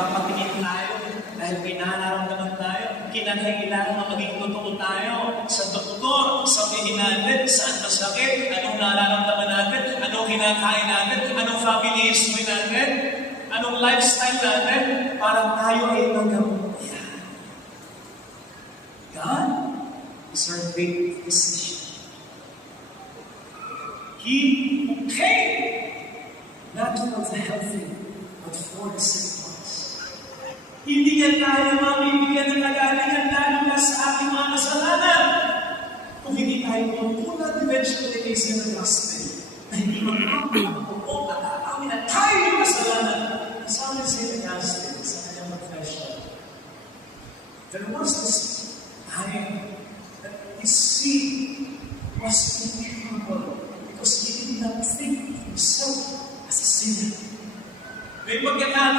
nagpapatingin tayo dahil may nararamdaman tayo. Kinakailangan na maging totoo tayo sa doktor, sabihin natin saan masakit, anong nararamdaman natin, anong kinakain natin, anong family history natin, anong lifestyle natin, para tayo ay magamot. God is our great physician. He who came not for the healthy, but for the sick ones. Hindi niya tayo mabibigyan ng kagalingan lalo na sa ating mga kasalanan. Kung hindi tayo magpunat eventually kay St. Augustine, na hindi magpapakapupong at aawin na tayo yung kasalanan. Sabi si St. Augustine sa kanyang confession, there was this time that his seed was